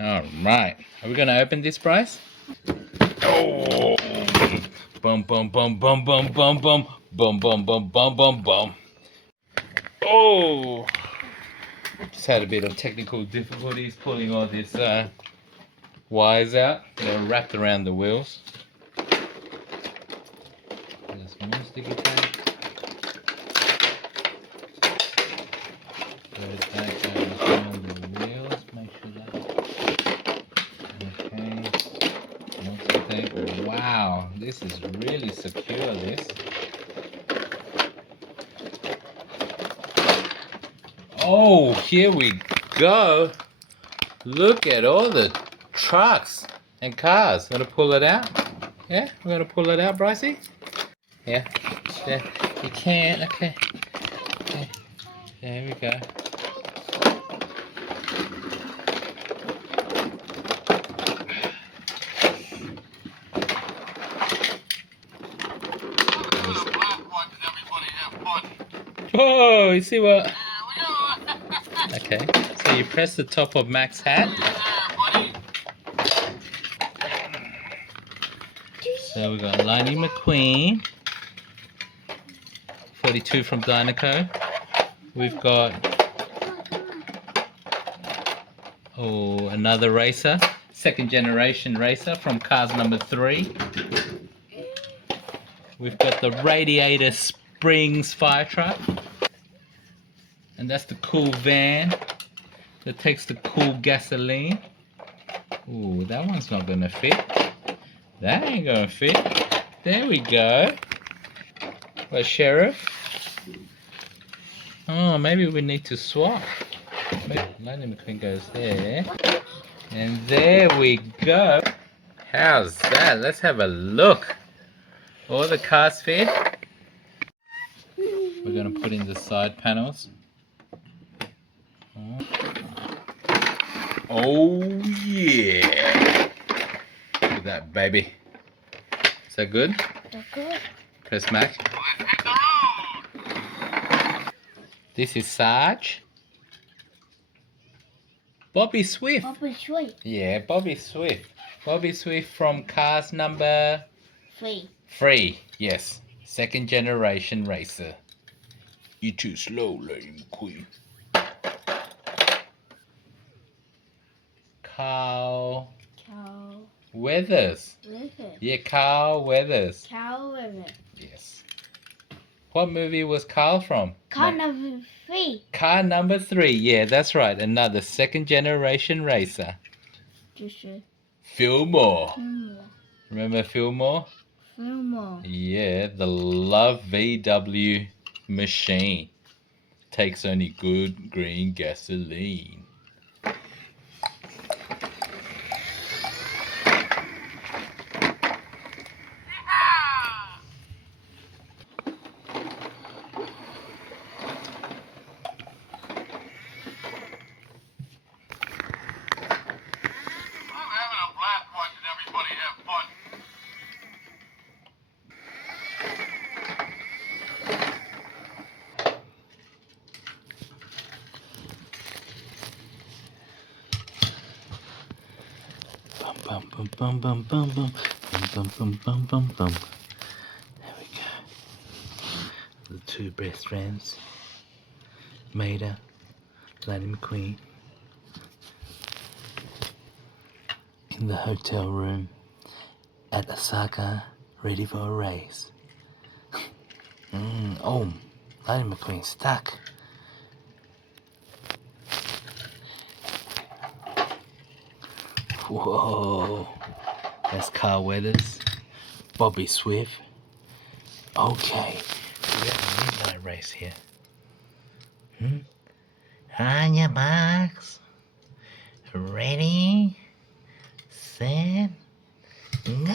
Alright. Are we going to open this, Bryce? Oh! Bum, bum, bum, bum, bum, bum, bum. Bum, bum, bum, bum, bum, bum. Oh! Just had a bit of technical difficulties pulling all these wires out. They're wrapped around the wheels. There's more sticky tape. Throw it back around the wheels. Make sure that. Okay. More sticky tape. Wow, this is really secure. This. Oh, here we go. Look at all the trucks and cars. Gonna pull it out? Yeah, we're gonna pull it out, Brycey? Yeah. Yeah. You can, okay. Okay. There we go. Oh, you see what? Okay, so you press the top of Mack's hat. So we got Lightning McQueen, 42 from Dynaco. We've got another racer, second generation racer from Cars number 3. We've got the Radiator Springs fire truck, and that's the cool van that takes the cool gasoline. Ooh, that one's not gonna fit. That ain't gonna fit. There we go. What, Sheriff? Oh, maybe we need to swap. Lightning McQueen goes there. And there we go. How's that? Let's have a look. All the cars fit. We're gonna put in the side panels. Oh yeah. Look at that, baby. Is that good? That's good. Press Mack. This is Sarge. Bobby Swift. Bobby Swift. Yeah, Bobby Swift. Bobby Swift from Cars number 3. 3. Yes. Second generation racer. You're too slow, Lightning McQueen. Carl Weathers. Yeah, Carl Weathers. Carl Weathers. Yes. What movie was Carl from? Car number 3. Car number 3. Yeah, that's right. Another second generation racer. Fillmore. Remember Fillmore? Fillmore. Yeah, the Love VW machine. Takes only good green gasoline. Bum bum bum bum bum bum bum bum bum bum bum. There we go. The two best friends, Maida, Lightning McQueen, in the hotel room at Osaka, ready for a race. Oh, Lightning McQueen stuck. Whoa, that's Carl Weathers, Bobby Swift. Okay, we got a midnight race here. On your marks, ready, set, go!